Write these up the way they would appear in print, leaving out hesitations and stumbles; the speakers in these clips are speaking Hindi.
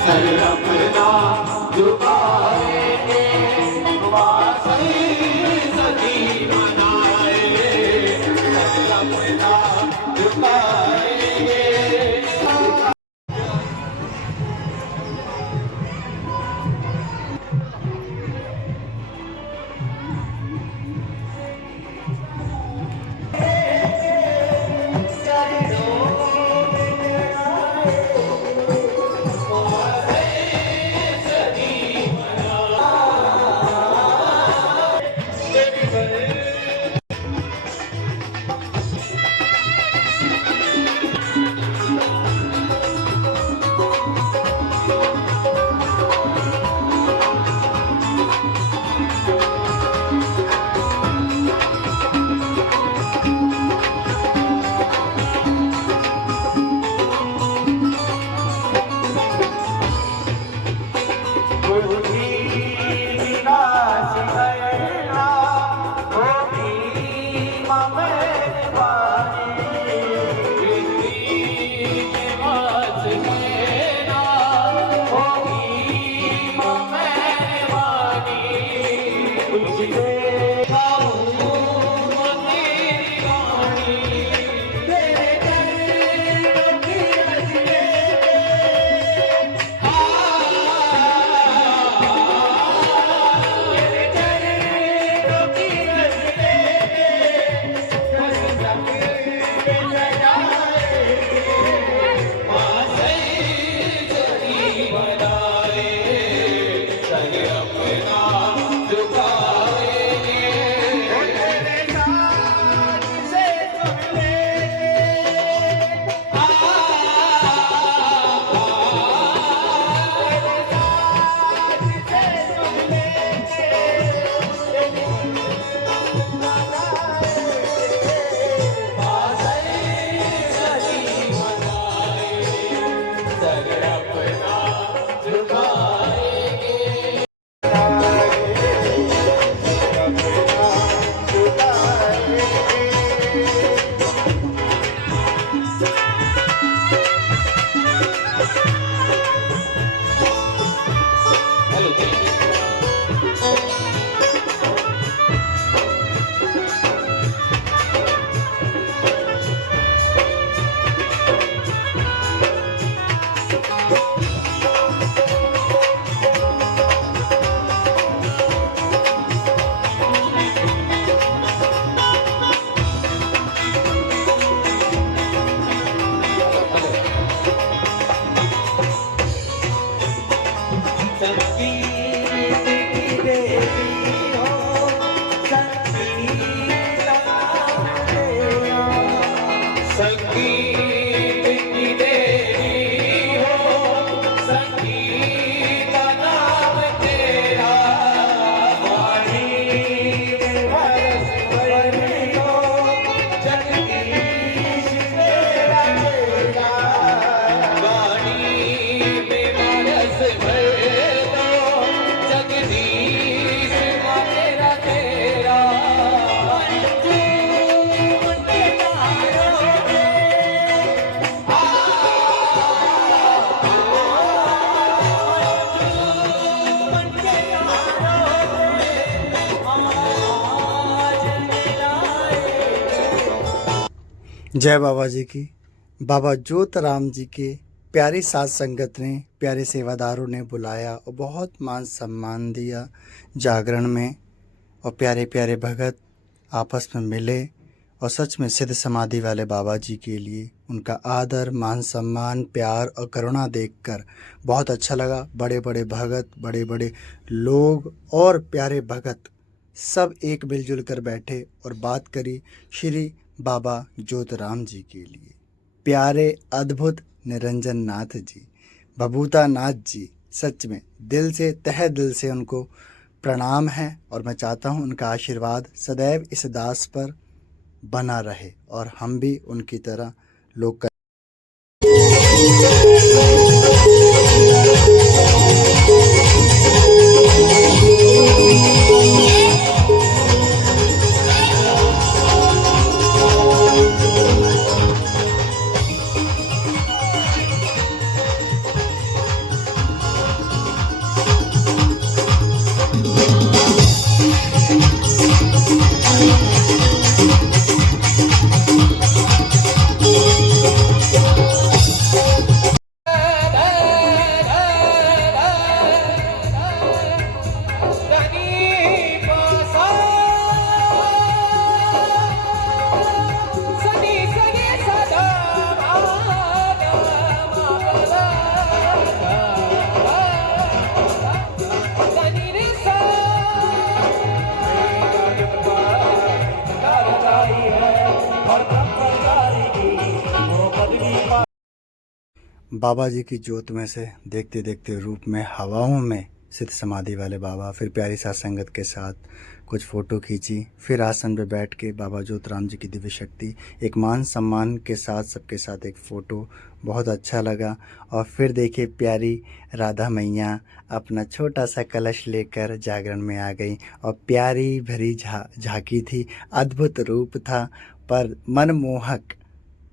सर अपना झुकाएंगे, वासई सदी मनाए, सर अपना झुकाएंगे। जय बाबा जी की। बाबा ज्योतराम जी के प्यारी साध संगत ने, प्यारे सेवादारों ने बुलाया और बहुत मान सम्मान दिया जागरण में, और प्यारे प्यारे भगत आपस में मिले और सच में सिद्ध समाधि वाले बाबा जी के लिए उनका आदर, मान सम्मान, प्यार और करुणा देखकर बहुत अच्छा लगा। बड़े बड़े भगत, बड़े बड़े लोग और प्यारे भगत सब एक मिलजुल कर बैठे और बात करी श्री बाबा ज्योतिराम जी के लिए। प्यारे अद्भुत निरंजन नाथ जी, बबूता नाथ जी, सच में दिल से, तहे दिल से उनको प्रणाम है और मैं चाहता हूँ उनका आशीर्वाद सदैव इस दास पर बना रहे और हम भी उनकी तरह लोग बाबा जी की ज्योत में से देखते देखते रूप में हवाओं में सिद्ध समाधि वाले बाबा, फिर प्यारी साथ संगत के साथ कुछ फ़ोटो खींची, फिर आसन पे बैठ के बाबा ज्योतिराम जी की दिव्य शक्ति, एक मान सम्मान के साथ सबके साथ एक फ़ोटो, बहुत अच्छा लगा। और फिर देखिए प्यारी राधा मैया अपना छोटा सा कलश लेकर जागरण में आ गई और प्यारी भरी झांकी थी, अद्भुत रूप था, पर मनमोहक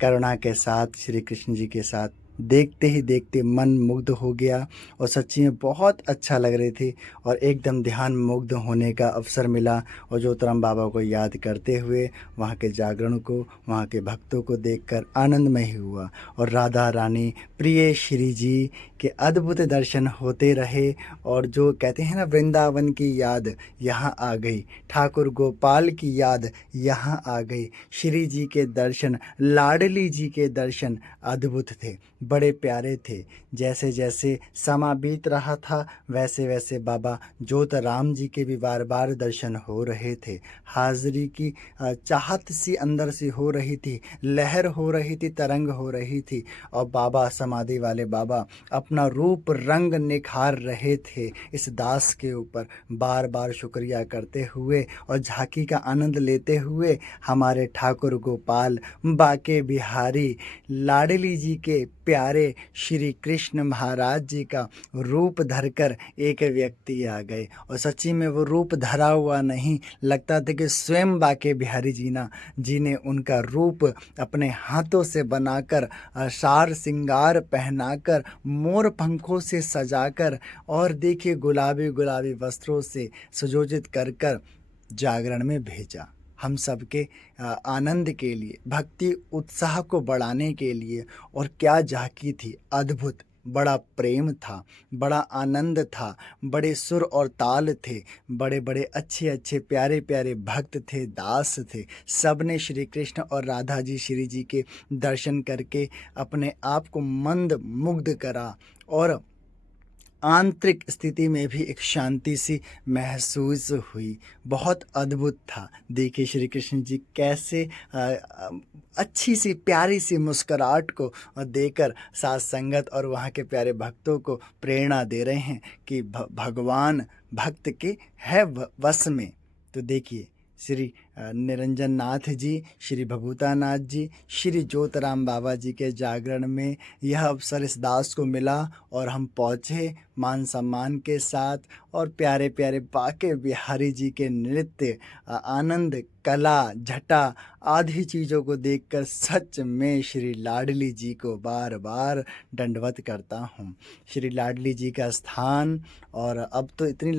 करुणा के साथ श्री कृष्ण जी के साथ देखते ही देखते मन मुग्ध हो गया और सच्ची में बहुत अच्छा लग रही थी और एकदम ध्यान मुग्ध होने का अवसर मिला। और ज्योतिराम बाबा को याद करते हुए वहाँ के जागरण को, वहाँ के भक्तों को देखकर आनंदमय हुआ और राधा रानी प्रिय श्री जी के अद्भुत दर्शन होते रहे। और जो कहते हैं ना, वृंदावन की याद यहाँ आ गई, ठाकुर गोपाल की याद यहाँ आ गई। श्री जी के दर्शन, लाडली जी के दर्शन अद्भुत थे, बड़े प्यारे थे। जैसे जैसे समा बीत रहा था वैसे वैसे बाबा ज्योतिराम जी के भी बार बार दर्शन हो रहे थे। हाजिरी की चाहत सी अंदर से हो रही थी, लहर हो रही थी, तरंग हो रही थी। और बाबा समाधि वाले बाबा अपना रूप रंग निखार रहे थे इस दास के ऊपर, बार बार शुक्रिया करते हुए और झांकी का आनंद लेते हुए हमारे ठाकुर गोपाल बाके बिहारी लाडली जी के प्यारे श्री कृष्ण महाराज जी का रूप धरकर एक व्यक्ति आ गए। और सच्ची में वो रूप धरा हुआ नहीं, लगता था कि स्वयं बाके बिहारी जी ने उनका रूप अपने हाथों से बनाकर, सार सिंगार पहनाकर, मोर पंखों से सजाकर और देखिए गुलाबी गुलाबी वस्त्रों से सुजोजित कर कर जागरण में भेजा, हम सबके आनंद के लिए, भक्ति उत्साह को बढ़ाने के लिए। और क्या झांकी थी, अद्भुत, बड़ा प्रेम था, बड़ा आनंद था, बड़े सुर और ताल थे, बड़े बड़े अच्छे अच्छे प्यारे प्यारे भक्त थे, दास थे। सब ने श्री कृष्ण और राधा जी श्री जी के दर्शन करके अपने आप को मंद मुग्ध करा और आंतरिक स्थिति में भी एक शांति सी महसूस हुई। बहुत अद्भुत था। देखिए श्री कृष्ण जी कैसे अच्छी सी प्यारी सी मुस्कुराहट को देकर साथ संगत और वहाँ के प्यारे भक्तों को प्रेरणा दे रहे हैं कि भगवान भक्त के है वश में। तो देखिए श्री निरंजन नाथ जी, श्री भभूतानाथ जी, श्री ज्योतिराम बाबा जी के जागरण में यह अवसर इस दास को मिला और हम पहुँचे मान सम्मान के साथ और प्यारे प्यारे बाके बिहारी जी के नृत्य, आनंद, कला, झटा आदि चीज़ों को देखकर सच में श्री लाडली जी को बार बार दंडवत करता हूँ। श्री लाडली जी का स्थान, और अब तो इतनी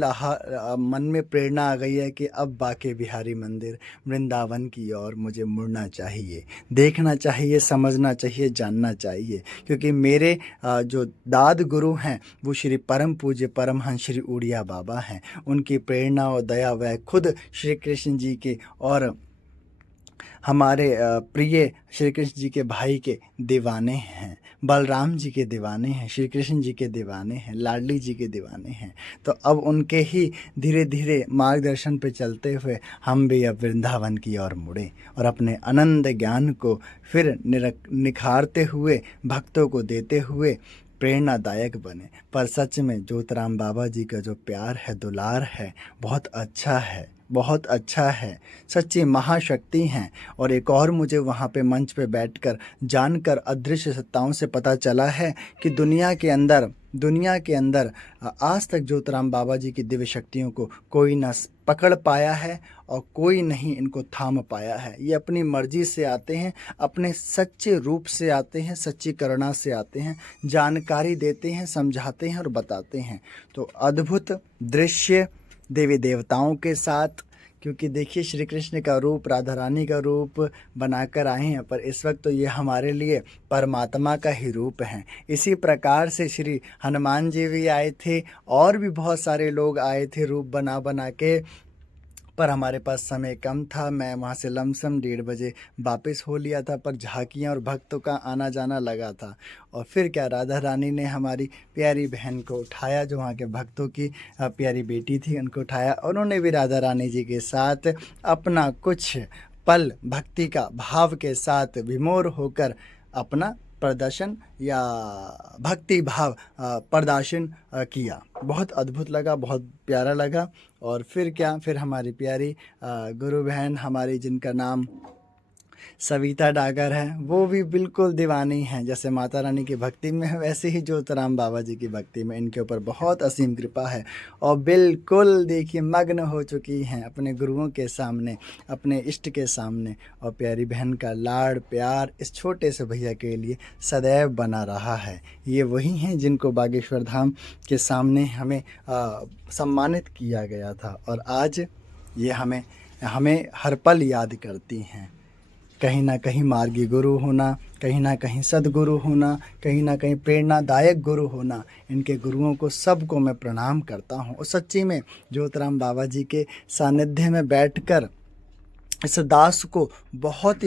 मन में प्रेरणा आ गई है कि अब बाके बिहारी मंदिर वृंदावन की ओर मुझे मुड़ना चाहिए, देखना चाहिए, समझना चाहिए, जानना चाहिए। क्योंकि मेरे जो दाद गुरु हैं वो श्री परम पूज्य परमहंस श्री उड़िया बाबा हैं। उनकी प्रेरणा और दया वह खुद श्री कृष्ण जी के और हमारे प्रिय श्री कृष्ण जी के भाई के दीवाने हैं, बलराम जी के दीवाने हैं, श्री कृष्ण जी के दीवाने हैं, लाडली जी के दीवाने हैं। तो अब उनके ही धीरे धीरे मार्गदर्शन पे चलते हुए हम भी अब वृंदावन की ओर मुड़े और अपने आनंद ज्ञान को फिर निखारते हुए, भक्तों को देते हुए प्रेरणादायक बने। पर सच में ज्योतिराम बाबा जी का जो प्यार है, दुलार है, बहुत अच्छा है, बहुत अच्छा है। सच्ची महाशक्ति हैं। और एक और मुझे वहाँ पे मंच पे बैठकर जानकर अदृश्य सत्ताओं से पता चला है कि दुनिया के अंदर आज तक ज्योतिराम बाबा जी की दिव्य शक्तियों को कोई न पकड़ पाया है और कोई नहीं इनको थाम पाया है। ये अपनी मर्जी से आते हैं, अपने सच्चे रूप से आते हैं, सच्ची करुणा से आते हैं, जानकारी देते हैं, समझाते हैं और बताते हैं। तो अद्भुत दृश्य देवी देवताओं के साथ, क्योंकि देखिए श्री कृष्ण का रूप, राधा रानी का रूप बनाकर आए हैं, पर इस वक्त तो ये हमारे लिए परमात्मा का ही रूप हैं। इसी प्रकार से श्री हनुमान जी भी आए थे और भी बहुत सारे लोग आए थे रूप बना बना के, पर हमारे पास समय कम था। मैं वहाँ से लमसम 1:30 बजे वापस हो लिया था, पर झांकियाँ और भक्तों का आना जाना लगा था। और फिर क्या, राधा रानी ने हमारी प्यारी बहन को उठाया, जो वहाँ के भक्तों की प्यारी बेटी थी, उनको उठाया। उन्होंने भी राधा रानी जी के साथ अपना कुछ पल भक्ति का भाव के साथ विमोर होकर अपना प्रदर्शन या भक्ति भाव प्रदर्शन किया। बहुत अद्भुत लगा, बहुत प्यारा लगा। और फिर क्या, फिर हमारी प्यारी गुरु बहन हमारी, जिनका नाम सविता डागर है, वो भी बिल्कुल दीवानी हैं। जैसे माता रानी की भक्ति में है, वैसे ही ज्योतिराम बाबा जी की भक्ति में इनके ऊपर बहुत असीम कृपा है। और बिल्कुल देखिए मग्न हो चुकी हैं अपने गुरुओं के सामने, अपने इष्ट के सामने। और प्यारी बहन का लाड़ प्यार इस छोटे से भैया के लिए सदैव बना रहा है। ये वही हैं जिनको बागेश्वर धाम के सामने हमें सम्मानित किया गया था, और आज ये हमें हर पल याद करती हैं। कहीं ना कहीं मार्गी गुरु होना, कहीं ना कहीं सदगुरु होना, कहीं ना कहीं प्रेरणादायक गुरु होना, इनके गुरुओं को सबको मैं प्रणाम करता हूँ। और सच्ची में ज्योतिराम बाबा जी के सानिध्य में बैठकर इस दास को बहुत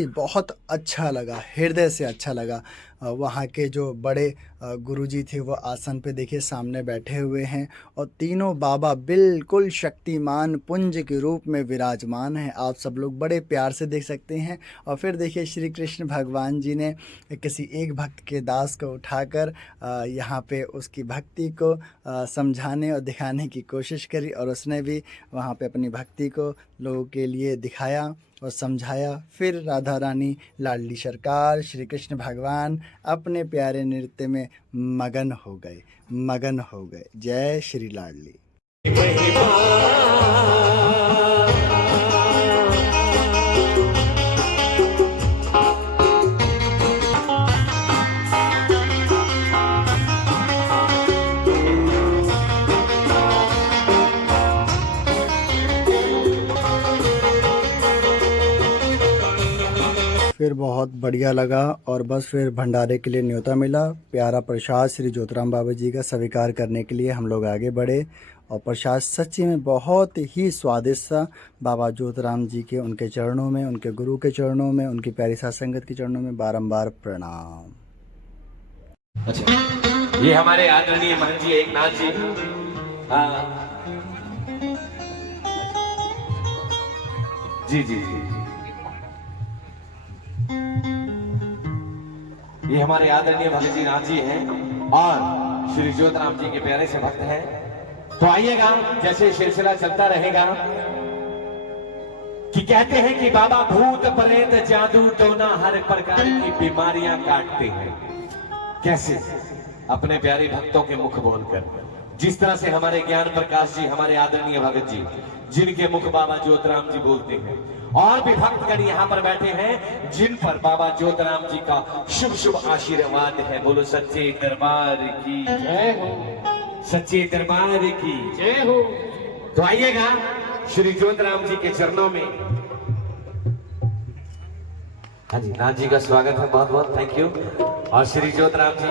अच्छा लगा, हृदय से अच्छा लगा। वहाँ के जो बड़े गुरुजी थे वो आसन पे देखिए सामने बैठे हुए हैं, और तीनों बाबा बिल्कुल शक्तिमान पुंज के रूप में विराजमान हैं। आप सब लोग बड़े प्यार से देख सकते हैं। और फिर देखिए श्री कृष्ण भगवान जी ने किसी एक भक्त के दास को उठाकर यहाँ पे उसकी भक्ति को समझाने और दिखाने की कोशिश करी, और उसने भी वहाँ पे अपनी भक्ति को लोगों के लिए दिखाया और समझाया। फिर राधा रानी, लाडली सरकार, श्री कृष्ण भगवान अपने प्यारे नृत्य में मगन हो गए। जय श्री लाडली। फिर बहुत बढ़िया लगा, और बस फिर भंडारे के लिए न्योता मिला। प्यारा प्रसाद श्री ज्योतिराम बाबा जी का स्वीकार करने के लिए हम लोग आगे बढ़े, और प्रसाद सच्ची में बहुत ही स्वादिष्ट था। बाबा ज्योतिराम जी के, उनके चरणों में, उनके गुरु के चरणों में, उनकी प्यारी साथ संगत के चरणों में बारंबार प्रणाम। अच्छा, ये हमारे आदरणीय महंत जी एकनाथ जी, जी जी जी, ये हमारे आदरणीय भगत जी नाथ जी हैं और श्री ज्योतिराम जी के प्यारे से भक्त हैं। तो आइएगा, जैसे सिलसिला चलता रहेगा कि कहते हैं कि बाबा भूत प्रेत जादू टोना हर प्रकार की बीमारियां काटते हैं। कैसे? अपने प्यारे भक्तों के मुख बोलकर। जिस तरह से हमारे ज्ञान प्रकाश जी, हमारे आदरणीय भगत जी, जिनके मुख बाबा ज्योतिराम जी बोलते हैं, और भी भक्तगण यहाँ पर बैठे हैं जिन पर बाबा ज्योतिराम जी का शुभ शुभ आशीर्वाद है। बोलो सच्चे दरबार की जय हो, सच्चे दरबार की जय हो। तो आइएगा, श्री ज्योतिराम जी के चरणों में। हाँ जी, नाथ जी का स्वागत है, बहुत बहुत थैंक यू। और श्री ज्योतिराम जी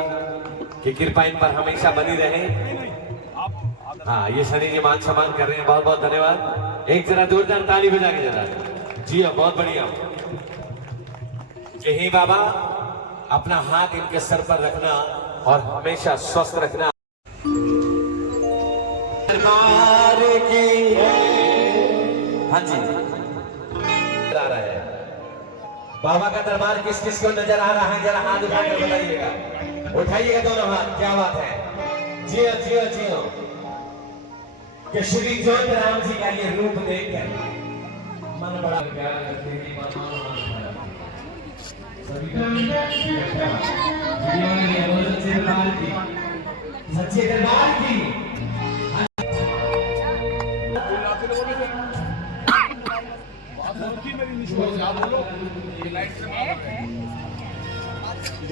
की कृपा इन पर हमेशा बनी रहे। हाँ, ये शनि जी मान सम्मान कर रहे हैं, बहुत बहुत धन्यवाद। एक जरा जोरदार ताली बजा के जरा। जी हाँ, बहुत बढ़िया। यही बाबा अपना हाथ इनके सर पर रखना और हमेशा स्वस्थ रखना। दरबार की हाँ जी, आ रहा है बाबा का दरबार। किस किस को नजर आ रहा है, जरा हाथ उठाकर बताइएगा। उठाइएगा दोनों हाथ, क्या बात है। जियो जियो जियो कि श्री ज्योतिराम जी का ये रूप देखकर मन बड़ा प्यार करते हैं। सच्चे दरबार की